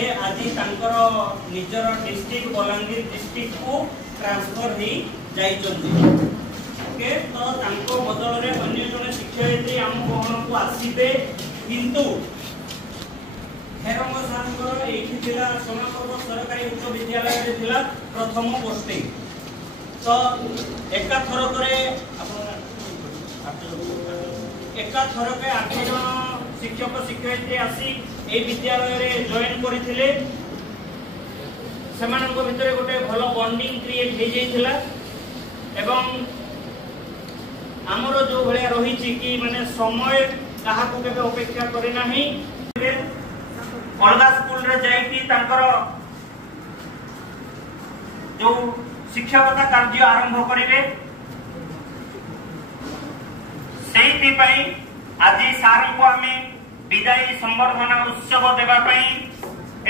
से आज तांकर निजर डिस्ट्रिक्ट बलांगीर डिस्ट्रिक्ट को ट्रांसफर हो जाइछन्ती। ओके तो तांको बदल रे अन्य जने शिक्षयित्री आम गहन को आसीबे किंतु हेरंग सारंगर एठी थिला सोनापुर सरकारी उच्च विद्यालय रे थिला प्रथम पोस्टिंग। तो एका थरकरे एका थरके 8 जन शिक्षक शिक्षयित्री आसी ए विद्यालय रे जॉइन करथिले। सेमानक भितरे गोटे भलो बॉन्डिंग क्रिएट हे जाइथिला एवं हमरो जो भलिया रहिछि कि माने समय काहाको केबे अपेक्षा करे नाही। अलगा स्कूल रे जाई कि तांकर जो शिक्षकता कार्य आरंभ करिवे सेहि पई आज सार को हमें विदाई संबर्धना उत्सव देबा पई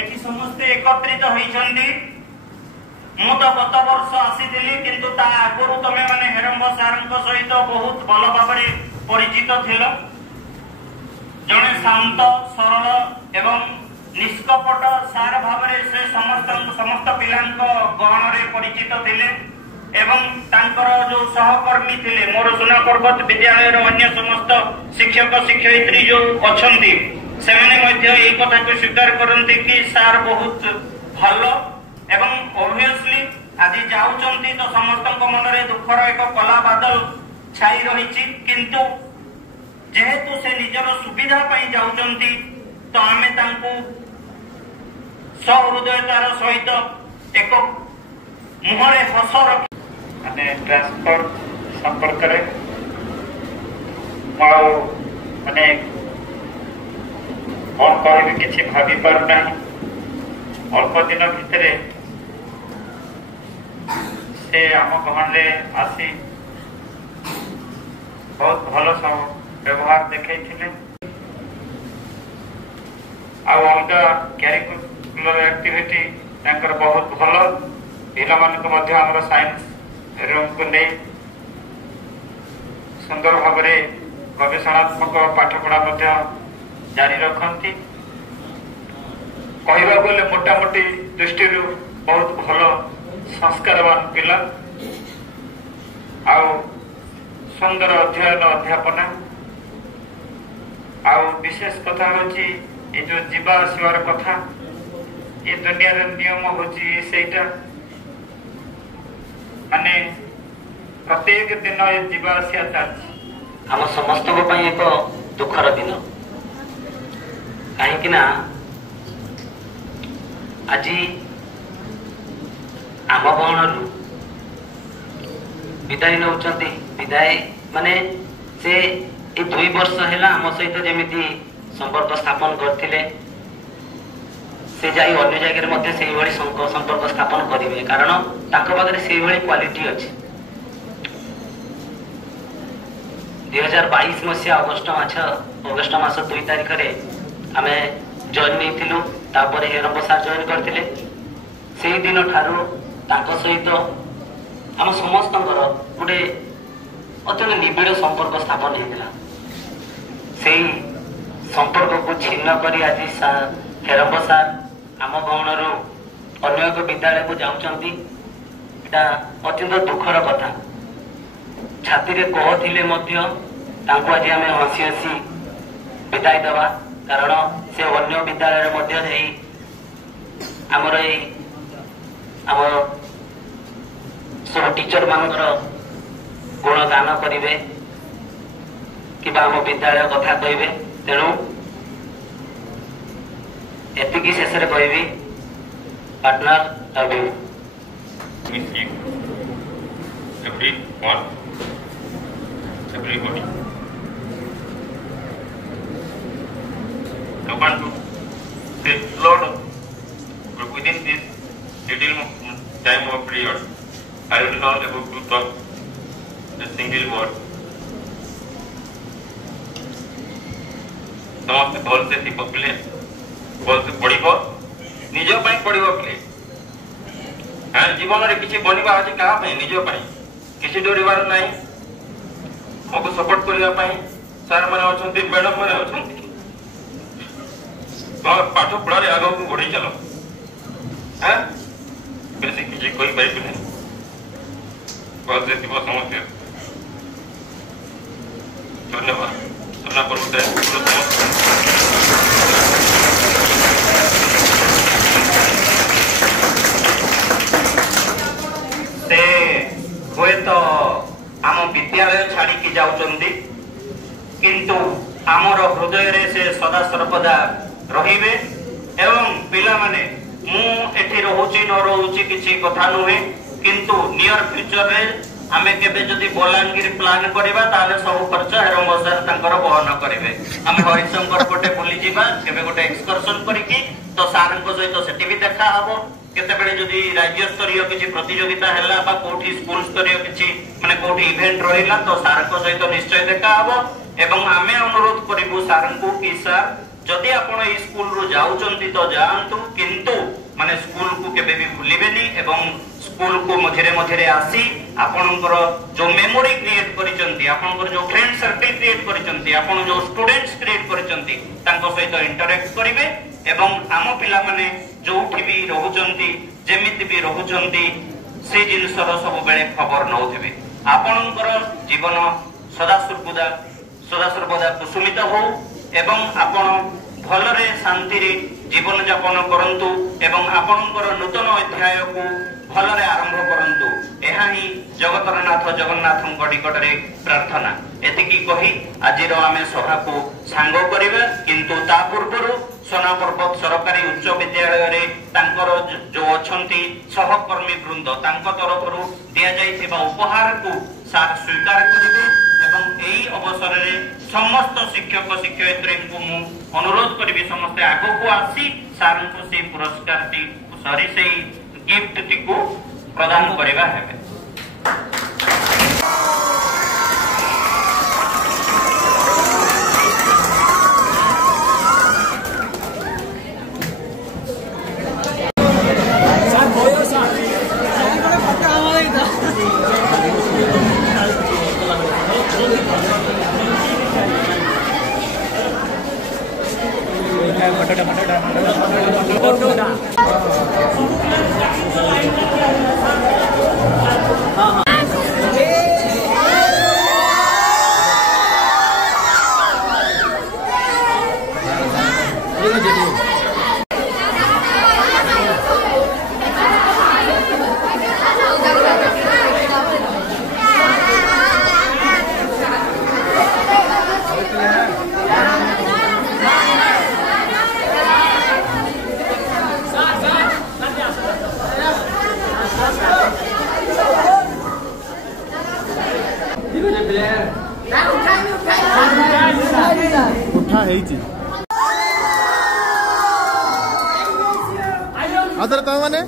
एठी समस्त एकत्रित होइछन्ती। मु तो गत वर्ष आसीथिली किंतु ता आगरु तमे माने हेरंब सारंक सहित बहुत भल भाबरे परिचित थिल। जने शांत सरल एवं निष्कपट सार भाबरे से समस्त पिलांक गहन रे परिचित थिले एवं तांकर जो सहकर्मी थिले मोर सुना पर्वत विद्यालय रो अन्य समस्त शिक्षक शिक्षयित्री जो अछंती सेमाने मध्य एई कथा को स्वीकार करंती कि सार बहुत भलो एवं ऑब्वियसली आज जाउचंती तो समस्त मन रे दुखर एक कला बादल छाई रहिछि किंतु जेहेतु से निजर सुविधा पई जाउचंती तो आमे तांको सहृदयतार सहित एक मुहरे हस रखि माने ट्रांसफर संपर्क रे माने कौन कहे किसी भाभी पार नहीं। अल्प दिन भितर से आम गहन रे आसी बहुत भल व्यवहार देखते अलगा क्यारिकुलर एक्टिविटी बहुत भल पिला मानक साइंस रूम को नहीं सुंदर भाव गवेषणात्मक पाठपढ़ा जारी रखती। कहवा गले मोटामोटी दृष्टि बहुत भल संस्कारवान पिला आउ सुंदर अध्ययन अध्यापना आउ विशेष कथा होची ये जो जीवा आसवार कथा ये दुनिया नियम होची सेटा माने प्रत्येक दिन ये जीवा आसिया चलछि हम समस्त को पई एक दुखर दिन कहीं ना आज आम गहन विदाय नौचंती विदाय माने से ए 2 वर्ष है आम सहित जमी संपर्क स्थापन करते से जाई अन्य जगह से संपर्क स्थापन करेंगे कारण पाखे से क्वालिटी अच्छी 2022 मसीहा अगस्ट मास 2 तारिख आम जॉइन नहीं तापर हेरंब सार जॉइन करते से दिन ठारू सहित आम समस्त गोटे अत्यंत निबिड़ संपर्क स्थापन होता से संपर्क को छिन्न कर आज हेरंब सार आम गहन अन्य एक विद्यालय को जाऊँगी अत्यंत दुखर कथा छाती रे कहते आज आम हसी हसी विदाय दवा कारण से अन्य विद्यालय आमर आम सब टीचर मानकर गुणगान करेंगे कि आम विद्यालय कथा कहे तेणु एतिकी शेष कहबी partner love you everybody I want to say Lord within this little time of period I will not able to talk a single word समस्त भल से शिख पिले भल से पढ़ निज पढ़ पिले हाँ जीवन में किसी बनवा अच्छे क्या निज किसी डरबार ना मको सपोर्ट करने सार मैंने अच्छा मैडम मैंने अच्छा पाठ पढ़ारे आग को बढ़ी चल बेसी किसी कोई पाइबे नहीं बस समझते धन्यवाद सुना पर से हुए तो आम विद्यालय छाड़ी जाउचंदी किंतु आमर हृदय रे से सदा सर्वदा रहिबे एवं पिला माने मु एठी रहउची न रहउची किछि कथा नुहे किंतु नियर फ्यूचर रे आमे केबे जदि बलांगीर प्लान करिबा ताले सब खर्च हेरम सर तांकर बहन करिवे आमे हरिशंकर कोटे बुली जिबा केबे गोटे एक्सकर्शन करिकि तो सारन को सहित सेठी भी देखा हबो केते बेले जदि राज्य स्तरीय किछि प्रतियोगिता हैला बा कोठी स्कूल स्तरीय किछि माने कोठी इवेंट रहिला तो सार को सहित निश्चय देखा हबो एवं आमे अनुरोध करिबु सारन को कि सर जदि आपण ई स्कूल रु जाउचंती तो जांतु किंतु माने स्कूल को केबे भी भूलिबेनी एवं स्कूल को मझिरे मझिरे आसी आपनकर जो मेमोरी क्रिएट करिसंती आपनकर जो फ्रेंड सर्कल क्रिएट करिसंती आपण जो स्टूडेंट्स क्रिएट करिसंती तांको सहित इंटरैक्ट करिवे एवं आम पिला माने जोठी भी रहउचंती जेमिति भी रहउचंती से जिनसर सब बेले खबर नउथिबे आपनकर जीवन सदा सर्वदा कुसुमित हो एवं आपण भलरे शांति रे जीवन यापन करंतु एवं आपनकर नूतन अध्याय को भलरे आरंभ करंतु एहा ही जगतर नाथ जगन्नाथଙ୍କ निकटरे प्रार्थना एतिकी कहि आजिर आमे सभा को सांग करिबा किंतु ता पूर्वरु सोना पर्वत सरकारी उच्च विद्यालय रे तांकर जो अछंती सहकर्मी वृंद तांक तरफरु दिया जाइथिबा उपहार को साथ स्वीकार करिबे एवं एई अवसर रे समस्त शिक्षक शिक्षयित्री को मु अनुरोध करिबी समस्त आगो को आसी सारन को से पुरस्कार टी सॉरी से गिफ्ट टी को प्रदान करिबा हेबे उठा है आदर कह माने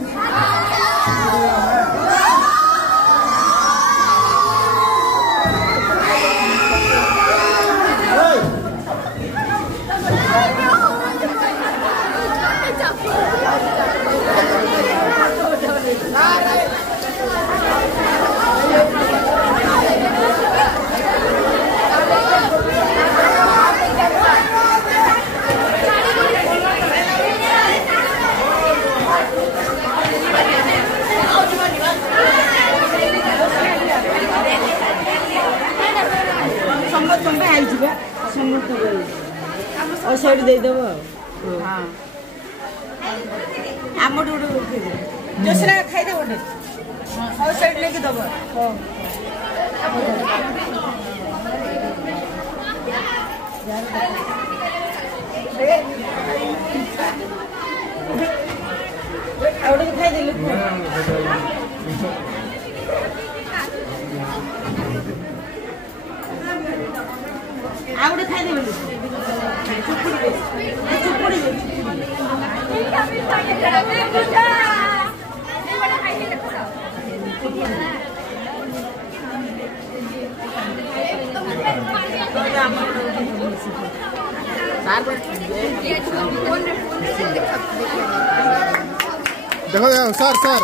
और साइड दे देव आम जोशना खाई दे गोटे और साइड लेके दब आउटे खाई देले आउटे खाई देले देखो सर सर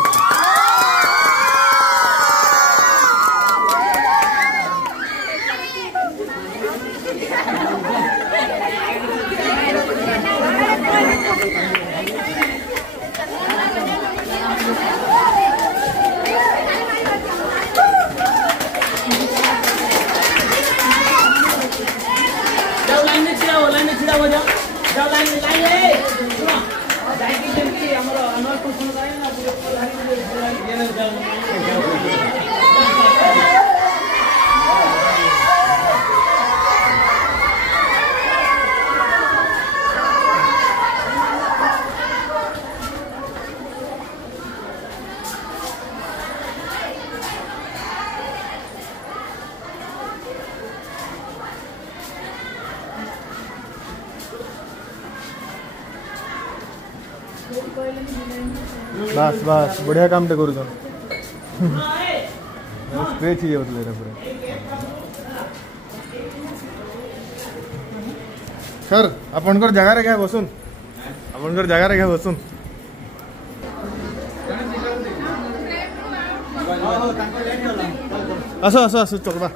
बस बस बढ़िया काम टे करू स्ट्रेच ही होतले रे पूरा सर आपनकर जगह रे क्या बसुन आपनकर जगह रे क्या बसुन आसो आसो आसो चलबा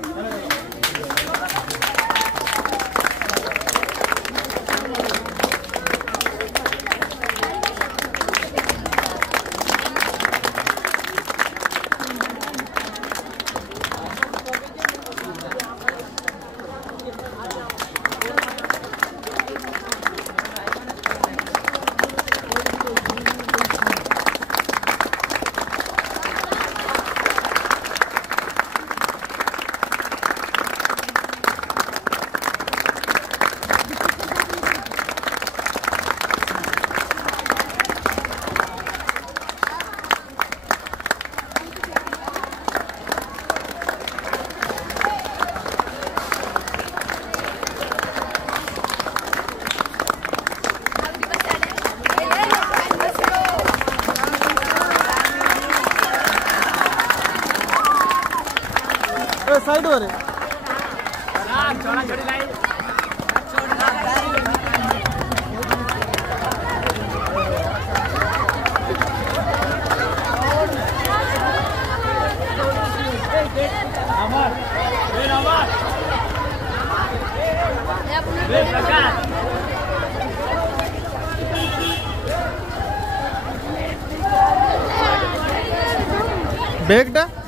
साइड वाले बैग